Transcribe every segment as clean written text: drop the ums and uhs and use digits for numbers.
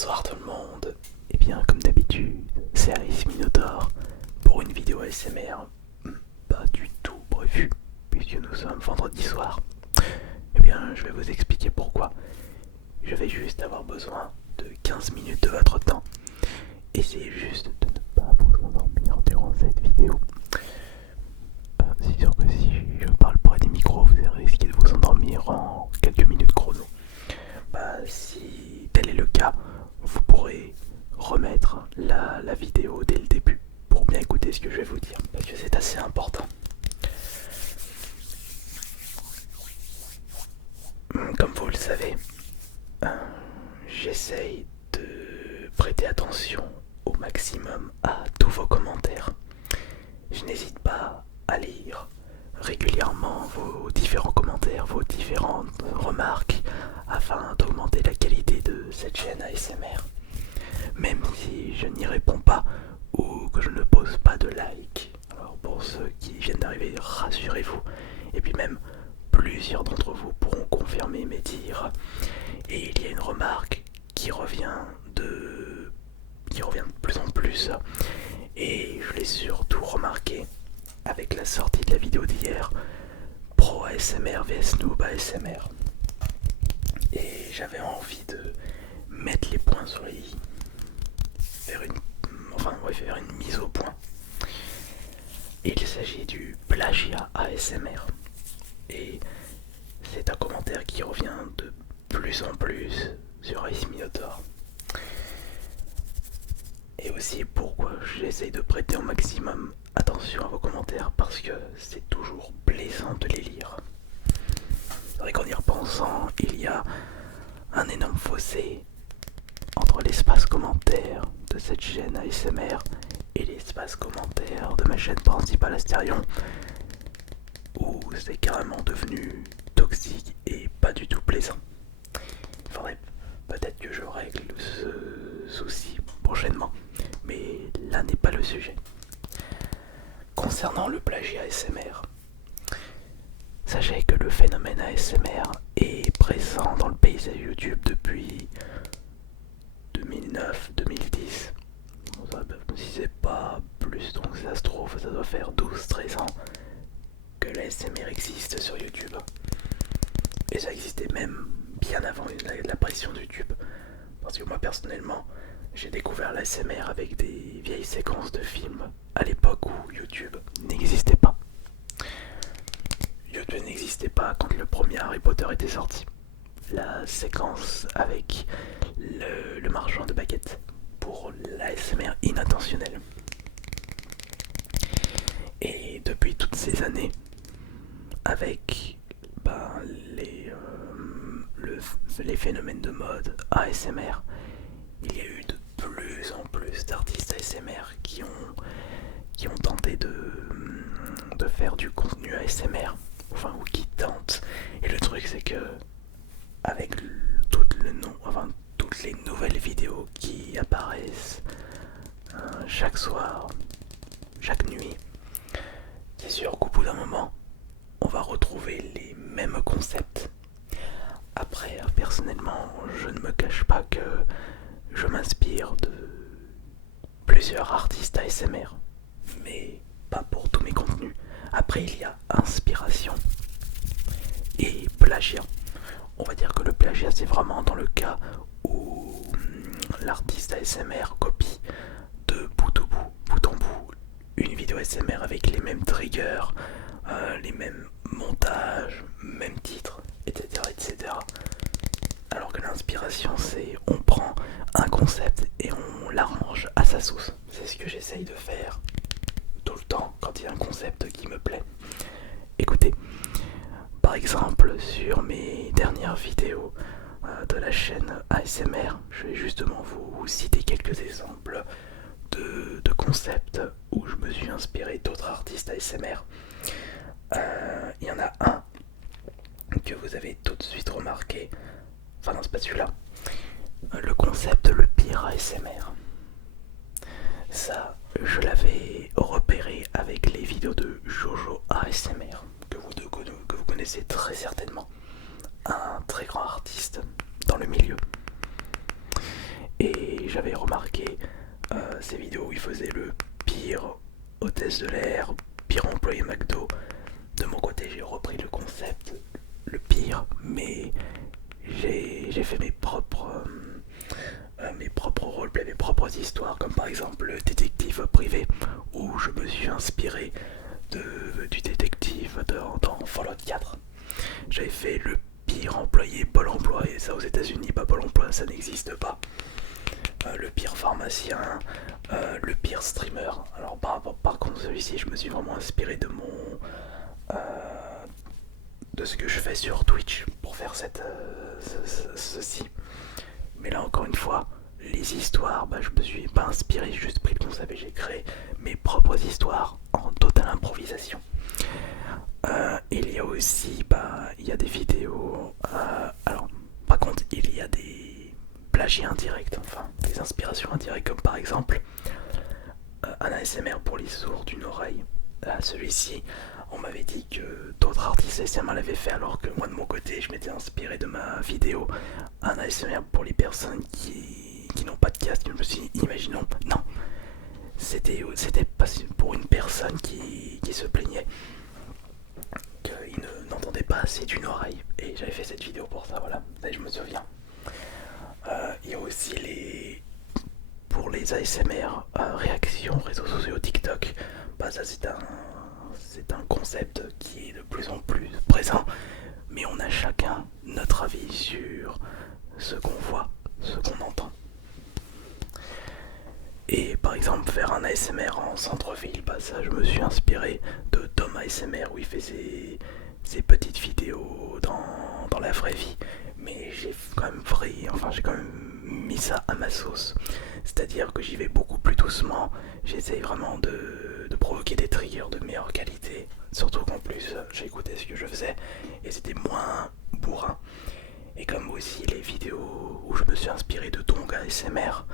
Bonsoir tout le monde, et bien comme d'habitude, c'est Alice Minotaur pour une vidéo ASMR pas du tout prévue puisque nous sommes vendredi soir. Eh bien je vais vous expliquer pourquoi. Je vais juste avoir besoin de 15 minutes de votre temps. Essayez juste de ne pas vous endormir durant cette vidéo. C'est sûr que si je parle près des micros, vous risquez de vous endormir en quelques minutes chrono. Si tel est le cas, vous pourrez remettre la vidéo dès le début pour bien écouter ce que je vais vous dire, parce que c'est assez important. Comme vous le savez, j'essaye de prêter attention au maximum à tous vos commentaires. Je n'hésite pas à lire régulièrement vos différents commentaires, vos différentes remarques, afin d'augmenter la qualité de cette chaîne ASMR. Même si je n'y réponds pas ou que je ne pose pas de like. Alors pour ceux qui viennent d'arriver, rassurez-vous. Et puis même, plusieurs d'entre vous pourront confirmer mes dires. Et il y a une remarque qui revient de plus en plus. Et je l'ai surtout remarqué avec la sortie de la vidéo d'hier, Pro ASMR vs Noob ASMR. Et j'avais envie de mettre les points sur les i, faire une mise au point. Il s'agit du plagiat ASMR. Et c'est un commentaire qui revient de plus en plus sur Ace Minotaur. Et aussi pourquoi j'essaye de prêter au maximum attention à vos commentaires, parce que c'est toujours plaisant de les lire. C'est vrai qu'en y repensant, il y a un énorme fossé entre l'espace commentaire de cette chaîne ASMR et l'espace commentaire de ma chaîne principale Astérion, où c'est carrément devenu toxique et pas du tout plaisant. Il faudrait peut-être que je règle ce souci prochainement, mais là n'est pas le sujet. Concernant le plagiat ASMR, sachez que le phénomène ASMR est présent dans le paysage YouTube depuis 2009-2010. Si c'est pas plus, donc ça se trouve, ça doit faire 12-13 ans que l'ASMR existe sur YouTube. Et ça existait même bien avant l'apparition de YouTube. Parce que moi personnellement, j'ai découvert l'ASMR avec des vieilles séquences de films à l'époque où YouTube n'existait pas. YouTube n'existait pas quand le premier Harry Potter était sorti. La séquence avec le marchand de baguettes pour l'ASMR inintentionnel. Et depuis toutes ces années, avec les phénomènes de mode ASMR, il y a eu de plus en plus d'artistes ASMR qui ont tenté de faire du contenu ASMR, ou qui tentent. Et le truc c'est que avec toutes les nouvelles vidéos qui apparaissent chaque soir, chaque nuit, c'est sûr qu'au bout d'un moment, on va retrouver les mêmes concepts. Après, personnellement, je ne me cache pas que je m'inspire de plusieurs artistes ASMR, mais pas pour tous mes contenus. Après, il y a inspiration et plagiat. On va dire que le plagiat, c'est vraiment dans le cas où l'artiste ASMR copie de bout en bout, une vidéo ASMR avec les mêmes triggers, les mêmes montages, même titres, etc., etc. Alors que l'inspiration, c'est on prend un concept et on l'arrange à sa sauce. C'est ce que j'essaye de faire tout le temps quand il y a un concept qui me plaît. Écoutez, par exemple sur mes dernières vidéos de la chaîne ASMR, je vais justement vous citer quelques exemples de concepts où je me suis inspiré d'autres artistes ASMR. Il y en a un que vous avez tout de suite remarqué, enfin non c'est pas celui-là, le concept le pire ASMR. Ça, je l'avais repéré avec les vidéos de Jojo ASMR, que vous connaissez très certainement, un très grand artiste dans le milieu. Et j'avais remarqué ces vidéos où il faisait le pire hôtesse de l'air, pire employé McDo. De mon côté, j'ai repris le concept, le pire, mais j'ai fait mes propres roleplays, mes propres histoires, comme par exemple le détective privé, où je me suis inspiré du détective dans Fallout 4. J'avais fait le pire employé Pôle emploi, et ça aux États-Unis, pas Pôle emploi, ça n'existe pas. Le pire pharmacien, le pire streamer. Alors par contre celui-ci, je me suis vraiment inspiré de ce que je fais sur Twitch pour faire ceci. Mais là encore une fois, les histoires, je me suis pas inspiré, j'ai juste pris le concept et j'ai créé mes propres histoires en totale improvisation. Il y a aussi, il y a des vidéos. Alors, par contre, il y a des plagiats indirects, enfin, des inspirations indirectes, comme par exemple un ASMR pour les sourds d'une oreille. Celui-ci, on m'avait dit que d'autres artistes ASMR l'avaient fait, alors que moi de mon côté, je m'étais inspiré de ma vidéo un ASMR pour les personnes qui n'ont pas de casque. Je me suis dit, imaginons, non, c'était pas pour une personne qui se plaignait qu'il n'entendait pas assez d'une oreille, et j'avais fait cette vidéo pour ça, voilà, et je me souviens. Il y a aussi pour les ASMR réactions réseaux sociaux TikTok, ça c'est un concept qui est de plus en plus présent, mais on a chacun notre avis sur ce qu'on voit, ce qu'on entend. Et par exemple faire un ASMR en centre-ville, ça je me suis inspiré de Tom ASMR où il fait ses petites vidéos dans la vraie vie, mais j'ai quand même mis ça à ma sauce, c'est-à-dire que j'y vais beaucoup plus doucement, j'essaye vraiment de provoquer des triggers de meilleure qualité, surtout qu'en plus j'écoutais ce que je faisais et c'était moins bourrin. Et comme aussi les vidéos où je me suis inspiré de Tonga ASMR,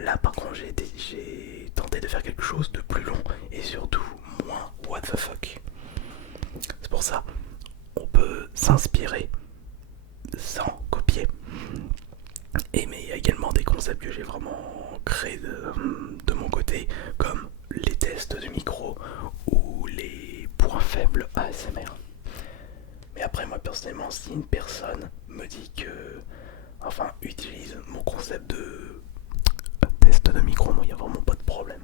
là par contre j'ai tenté de faire quelque chose de plus long et surtout moins what the fuck. C'est pour ça on peut s'inspirer sans copier. Mais il y a également des concepts que j'ai vraiment créés de mon côté, comme les tests de micro ou les points faibles ASMR. Mais après moi personnellement, si une personne me dit utilise mon concept de test de micro, moi il n'y a vraiment pas de problème.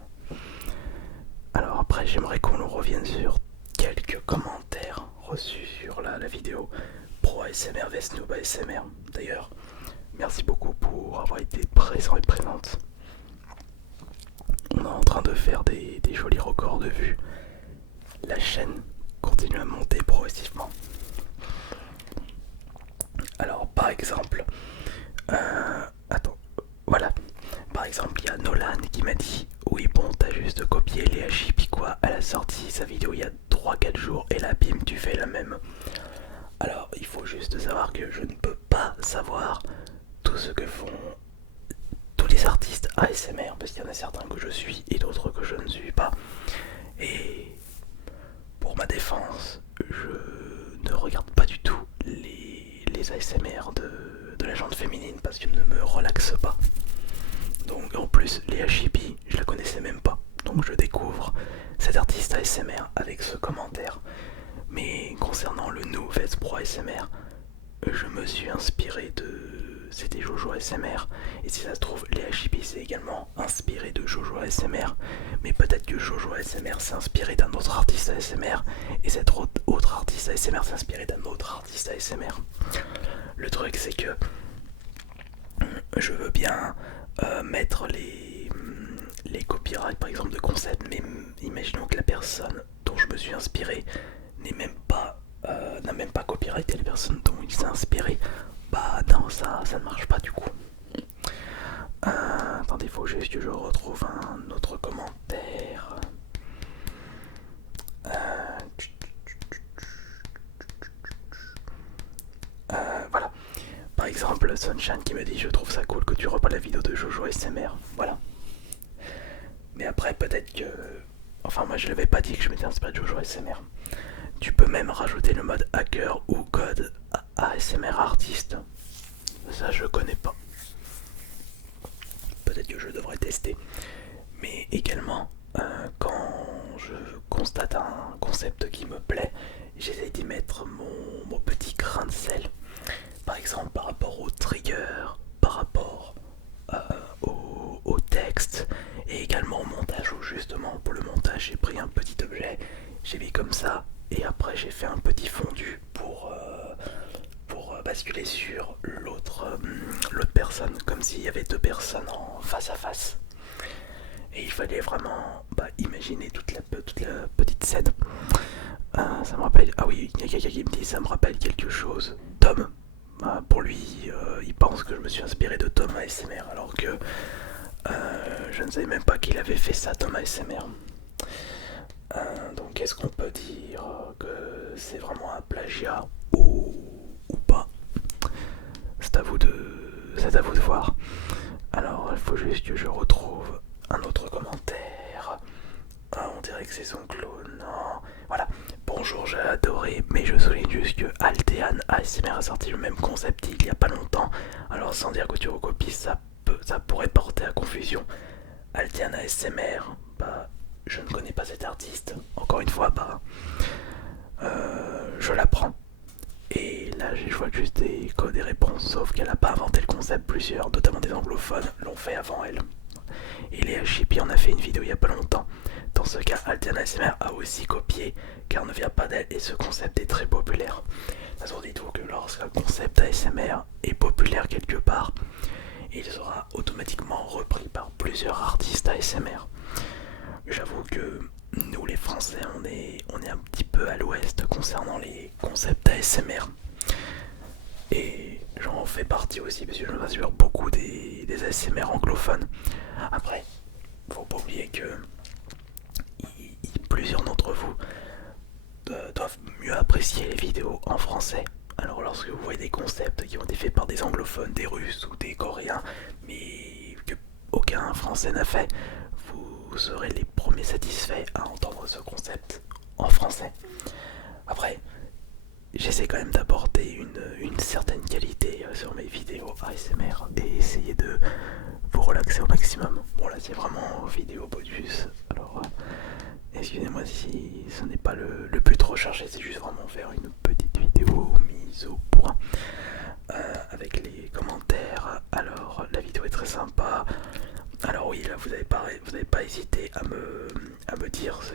Alors après j'aimerais qu'on revienne sur quelques commentaires reçus sur la vidéo Pro ASMR vs Noob ASMR. D'ailleurs, merci beaucoup pour avoir été présent et présente. On est en train de faire des jolis records de vues. La chaîne continue à monter progressivement. Alors par exemple, voilà. Par exemple, il y a Nolan qui m'a dit oui bon t'as juste copié les HIP quoi, elle a sorti sa vidéo il y a 3-4 jours et là bim tu fais la même. Alors il faut juste savoir que je ne peux pas savoir tout ce que font tous les artistes ASMR, parce qu'il y en a certains que je suis et d'autres que je ne suis pas. Et pour ma défense, je ne regarde pas du tout les ASMR de la gente féminine parce qu'ils ne me relaxent pas. Donc en plus les HIP, je la connaissais même pas. Donc je découvre cet artiste ASMR avec ce commentaire. Mais concernant le nouveau Pro ASMR, je me suis inspiré c'était Jojo ASMR, et si ça se trouve les HIP c'est également inspiré de Jojo ASMR, mais peut-être que Jojo ASMR s'est inspiré d'un autre artiste ASMR et cet autre artiste ASMR s'est inspiré d'un autre artiste ASMR. Le truc c'est que je veux bien mettre les copyrights par exemple de concept, mais imaginons que la personne dont je me suis inspiré n'a même pas copyrighté les personnes dont il s'est inspiré. Non, ça ne marche pas du coup. Attendez, faut juste que je retrouve un autre commentaire. Voilà. Par exemple, Sunshine qui me dit je trouve ça cool que tu repas la vidéo de Jojo ASMR. Voilà. Mais après peut-être que... Enfin moi je l'avais pas dit que je m'étais inspiré de Jojo ASMR. Tu peux même rajouter le mode hacker ou code ASMR artiste. Ça je connais pas. peut-être que je devrais tester. Mais également, quand je constate un concept qui me plaît, j'essaie d'y mettre mon petit grain de sel. Par exemple, par rapport au trigger, par rapport au texte, et également au montage, où justement pour le montage j'ai pris un petit objet, j'ai mis comme ça, et après j'ai fait un petit fondu pour basculer sur l'autre personne, comme s'il y avait deux personnes en face à face. Et il fallait vraiment imaginer toute la petite scène. Ça me rappelle. Ah oui, il y a quelqu'un qui me dit ça me rappelle quelque chose. Tom. Pour lui, il pense que je me suis inspiré de Tom ASMR, alors que je ne savais même pas qu'il avait fait ça, Tom ASMR. Donc est-ce qu'on peut dire que c'est vraiment un plagiat ou pas? C'est à vous de voir. Alors il faut juste que je retrouve un autre commentaire. On dirait que c'est son clone. Non. Voilà. Bonjour, j'ai adoré, mais je souligne juste que Altean ASMR a sorti le même concept il y a pas longtemps. Alors sans dire que tu recopies, ça pourrait porter à confusion. Altean ASMR, je ne connais pas cet artiste. Encore une fois, je l'apprends. Et là, je vois juste des codes et réponses, sauf qu'elle n'a pas inventé le concept. Plusieurs, notamment des anglophones, l'ont fait avant elle. Et Léa Chippy en a fait une vidéo il y a pas longtemps. Dans ce cas, Altean ASMR a aussi copié, car ne vient pas d'elle et ce concept est très populaire. Dites-vous que lorsqu'un concept ASMR est populaire quelque part, il sera automatiquement repris par plusieurs artistes ASMR. J'avoue que nous les Français, on est un petit peu à l'ouest concernant les concepts ASMR. Et j'en fais partie aussi parce que je m'assure beaucoup des ASMR anglophones. Après, faut pas oublier que plusieurs d'entre vous doivent mieux apprécier les vidéos en français. Alors lorsque vous voyez des concepts qui ont été faits par des anglophones, des russes ou des coréens, mais que aucun français n'a fait, vous serez les premiers satisfaits à entendre ce concept en français. Après, j'essaie quand même d'apporter une certaine qualité sur mes vidéos ASMR et essayer de vous relaxer au maximum. Bon là c'est vraiment vidéo bonus, alors excusez-moi si ce n'est pas le plus trop chargé, c'est juste vraiment faire une petite vidéo mise au point avec les commentaires. Alors la vidéo est très sympa. Alors oui, là vous n'avez pas hésité à me dire ce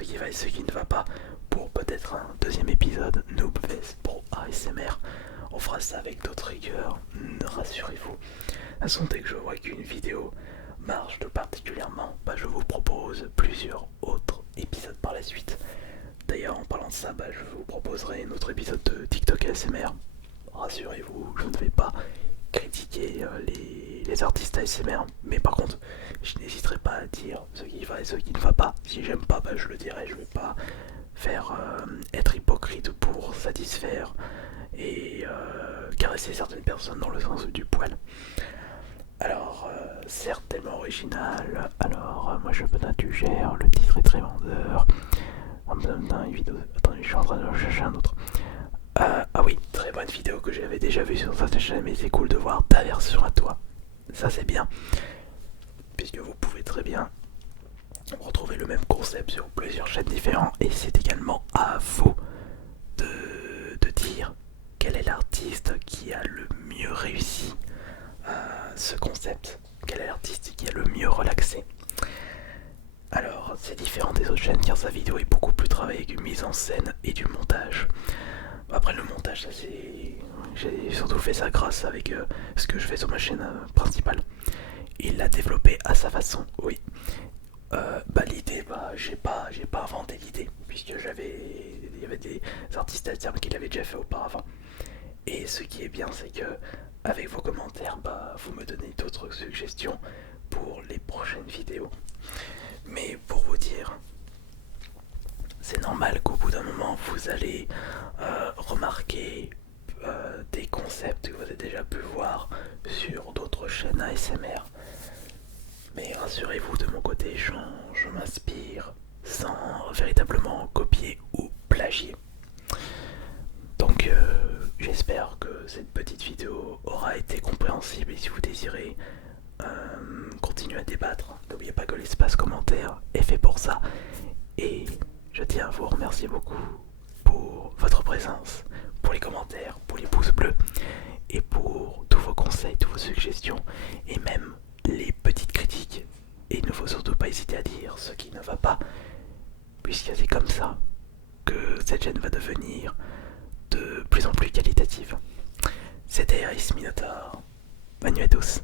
qui va et ce qui ne va pas pour peut-être un deuxième épisode Noob vs Pro ASMR. On fera ça avec d'autres rigueurs, rassurez-vous. De toute façon, dès que je vois qu'une vidéo marche tout particulièrement, je vous propose plusieurs autres épisodes par la suite. D'ailleurs, en parlant de ça, je vous proposerai un autre épisode de TikTok ASMR. Rassurez-vous, je ne vais pas critiquer les artistes ASMR, mais par contre, je n'hésiterai pas à dire ce qui va et ce qui ne va pas. Si j'aime pas, je le dirai, je vais pas faire être hypocrite pour satisfaire et caresser certaines personnes dans le sens du poil. Alors, certes tellement original, alors moi je peux tu gères, le titre est très vendeur. Une vidéo. Attendez, je suis en train de chercher un autre. Ah oui, très bonne vidéo que j'avais déjà vue sur cette chaîne, mais c'est cool de voir ta version à toi. Ça c'est bien, puisque vous pouvez très bien retrouver le même concept sur plusieurs chaînes différentes, et c'est également à vous de dire quel est l'artiste qui a le mieux réussi ce concept, quel est l'artiste qui a le mieux relaxé. Alors c'est différent des autres chaînes car sa vidéo est beaucoup plus travaillée avec une mise en scène et du montage. Après le montage, ça c'est... J'ai surtout fait ça grâce avec ce que je fais sur ma chaîne principale. Il l'a développé à sa façon, oui. L'idée, j'ai pas inventé l'idée, puisque il y avait des artistes alternes qui l'avaient déjà fait auparavant. Et ce qui est bien, c'est que avec vos commentaires, vous me donnez d'autres suggestions pour les prochaines vidéos. Mais pour vous dire, c'est normal qu'au bout d'un moment, vous allez remarquer des concepts que vous avez déjà pu voir sur d'autres chaînes ASMR. Mais rassurez-vous, de mon côté, je m'inspire sans véritablement copier ou plagier. Donc j'espère que cette petite vidéo aura été compréhensible, et si vous désirez continuer à débattre. N'oubliez pas que l'espace commentaire est fait pour ça. Et je tiens à vous remercier beaucoup pour votre présence, pour les commentaires, pour les pouces bleus et pour tous vos conseils, toutes vos suggestions et même les petites critiques. Et il ne faut surtout pas hésiter à dire ce qui ne va pas, puisque c'est comme ça que cette chaîne va devenir de plus en plus qualitative. C'était Ice Minotaur. Bonne nuit à tous.